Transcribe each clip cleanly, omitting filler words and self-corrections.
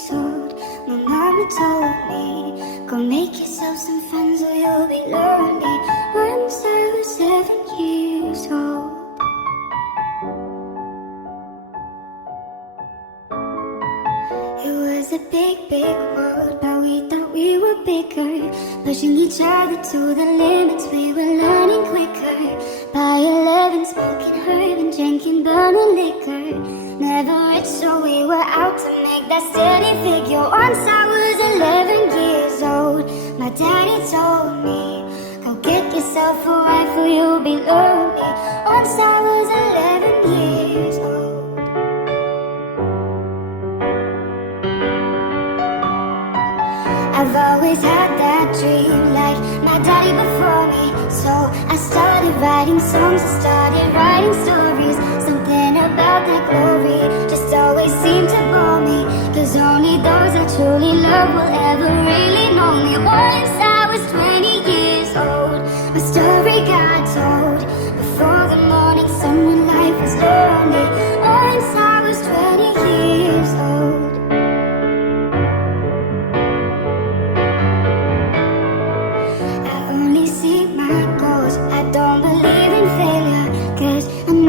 years old, my mama told me, go make yourself some friends or you'll be lonely. Once I was 7 years old. It was a big, big world, but we thought we were bigger, pushing each other to the limits, we were learning quicker. By 11, smoking herb and drinking burning liquor. Never rich, so we were out to make that steady figure. Once I was 11 years old, my daddy told me, go get yourself a wife or you'll be lonely. Once I was 11 years old. I've always had that dream, like my daddy before me. So I started writing songs, I started writing stories. Something about that glory just always seemed to bore me, cause only those I truly love will ever really know me. Once I was 20 years old, my story got told. Before the morning sun when life was lonely. Once I was 20 years old.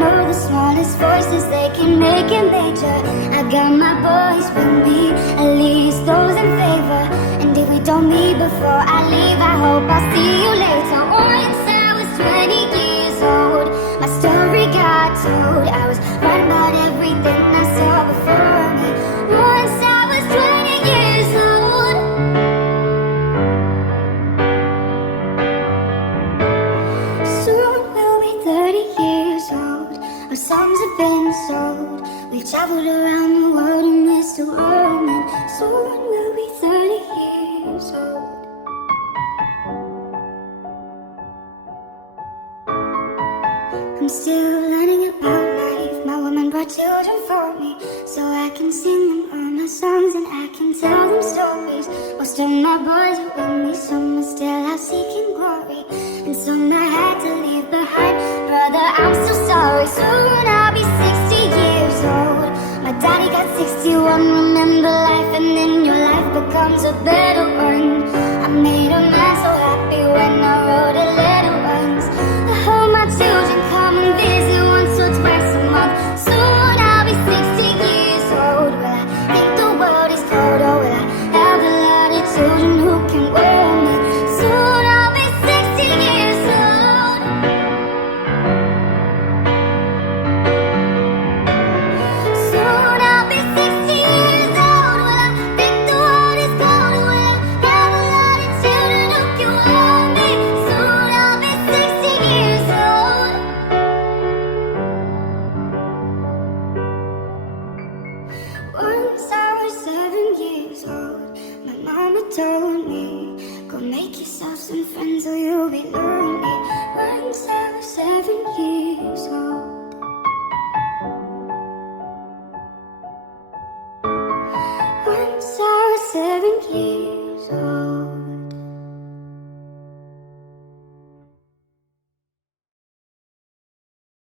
The smallest voices, they can make it major. I got my boys with me, at least those in favor. And if we don't meet before I leave, I hope I'll see you later. Once I was 20 years old, my story got told. I was right about everything I saw before me. Once I was 20 years old. Soon we'll be 30 years old. Our songs have been sold. We've traveled around the world and we're still roaming. Soon we'll be 30 years old. I'm still learning about life. My woman brought children for me, so I can sing them all my songs and I can tell them stories. Most of my boys are with me, some are still out seeking glory, and some I had to leave behind. Brother, I'm so sorry. Soon I'll be 60 years old. My daddy got 61. Remember life, and then your life becomes a better